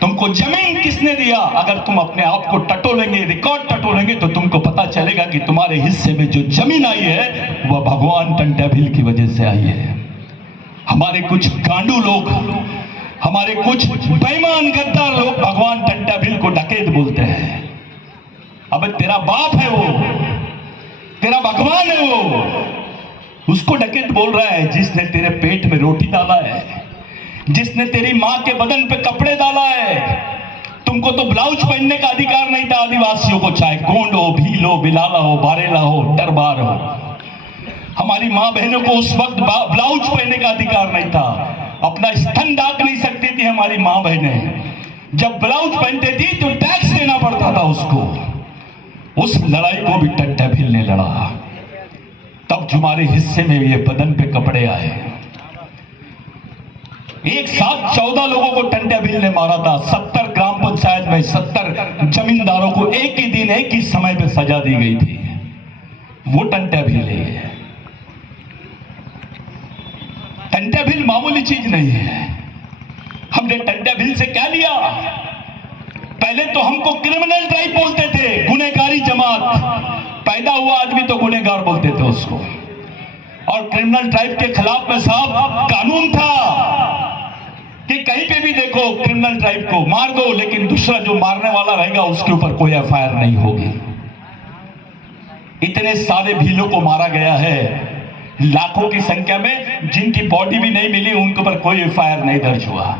तुमको जमीन किसने दिया? अगर तुम अपने आप को टटोलेंगे, रिकॉर्ड टटोलेंगे, तो तुमको पता चलेगा कि तुम्हारे हिस्से में जो जमीन आई है वह भगवान टंट्या भील की वजह से आई है। हमारे कुछ गांडू लोग, हमारे कुछ बेईमान गद्दार लोग भगवान टंट्या भील को डकैत बोलते हैं। अबे तेरा बाप है वो, तेरा भगवान है वो, उसको डकैत बोल रहा है जिसने तेरे पेट में रोटी डाला है, जिसने तेरी मां के बदन पे कपड़े डाला है। तुमको तो ब्लाउज पहनने का अधिकार नहीं था आदिवासियों को, चाहे गोंड हो, भील हो, बिलाला हो, बारेला हो, टरबार हो। हमारी मां बहनों को उस वक्त ब्लाउज पहनने का अधिकार नहीं था, अपना स्तन ढाक नहीं सकती थी हमारी मां बहनें। जब ब्लाउज पहनते थी तो टैक्स देना पड़ता था उसको। उस लड़ाई को भी टंट्या भील ने लड़ा, तब तुम्हारे हिस्से में ये बदन पे कपड़े आए। एक साथ 14 लोगों को टंट्या भील ने मारा था। 70 ग्राम पंचायत में 70 जमींदारों को एक ही दिन, एक ही समय पे सजा दी गई थी। वो टंट्या भील है। टंट्या भील मामूली चीज नहीं है। हमने टंट्या भील से क्या लिया? पहले तो हमको क्रिमिनल ट्राइब बोलते थे, गुनहगारी जमात। पैदा हुआ आदमी तो गुनहगार बोलते थे उसको। और क्रिमिनल ट्राइब के खिलाफ में साहब कानून था कि कहीं पे भी देखो क्रिमिनल ट्राइब को मार दो, लेकिन दूसरा जो मारने वाला रहेगा उसके ऊपर कोई एफआईआर नहीं होगी। इतने सारे भीलों को मारा गया है, लाखों की संख्या में। जिनकी बॉडी भी नहीं मिली उनके ऊपर कोई एफआईआर नहीं दर्ज हुआ।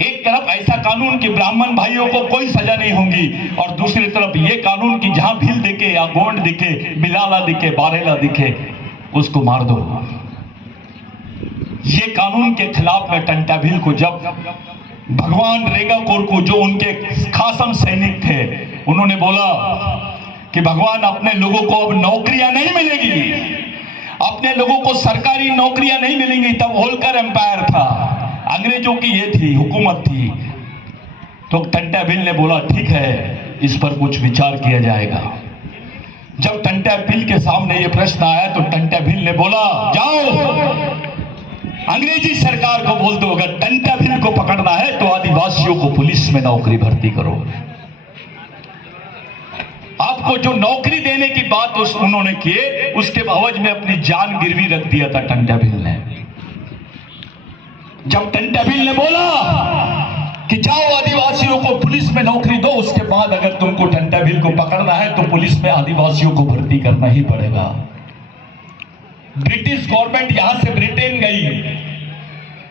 एक तरफ ऐसा कानून कि ब्राह्मण भाइयों को कोई सजा नहीं होगी, और दूसरी तरफ ये कानून कि जहां भील दिखे या गोंड दिखे, बिलाला दिखे, बारेला दिखे, उसको मार दो। ये कानून के खिलाफ में टंट्या भील को जब भगवान रेगाकोर को, जो उनके खासम सैनिक थे, उन्होंने बोला कि भगवान अपने लोगों को अब नौकरियां नहीं मिलेगी, अपने लोगों को सरकारी नौकरियां नहीं मिलेंगी। तब होलकर एम्पायर था, अंग्रेजों की ये थी, हुकूमत थी। तो टंट्या भील ने बोला ठीक है, इस पर कुछ विचार किया जाएगा। जब टंट्या भील के सामने ये प्रश्न आया तो टंट्या भील ने बोला, जाओ अंग्रेजी सरकार को बोल दो, अगर टंट्या भील को पकड़ना है तो आदिवासियों को पुलिस में नौकरी भर्ती करो। आपको जो नौकरी देने की बात उन्होंने किए, उसके एवज में अपनी जान गिरवी रख दिया था टंट्या भील ने। जब टंट्या भील ने बोला कि जाओ आदिवासियों को पुलिस में नौकरी दो, उसके बाद अगर तुमको टंट्या भील को पकड़ना है तो पुलिस में आदिवासियों को भर्ती करना ही पड़ेगा। ब्रिटिश गवर्नमेंट यहां से ब्रिटेन गई,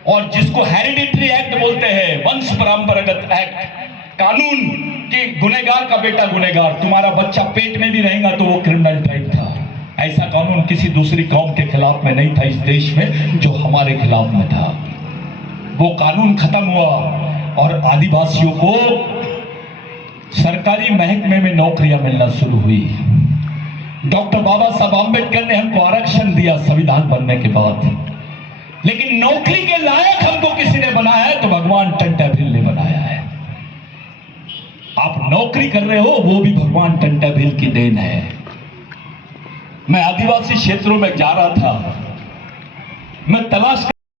और जिसको हेरिडिटरी एक्ट बोलते हैं, वंश परंपरागत एक्ट, कानून कि गुनहगार का बेटा गुनहगार, तुम्हारा बच्चा पेट में भी रहेगा तो वो क्रिमिनल टाइप था। ऐसा कानून किसी दूसरी कौम के खिलाफ में नहीं था इस देश में, जो हमारे खिलाफ में था। वो कानून खत्म हुआ और आदिवासियों को सरकारी महकमे में नौकरियां मिलना शुरू हुई। डॉक्टर बाबा साहब आंबेडकर ने हमको आरक्षण दिया संविधान बनने के बाद, लेकिन नौकरी के लायक हमको किसी ने बनाया है तो भगवान टंट्या भील ने बनाया है। आप नौकरी कर रहे हो, वो भी भगवान टंट्या भील की देन है। मैं आदिवासी क्षेत्रों में जा रहा था, मैं तलाश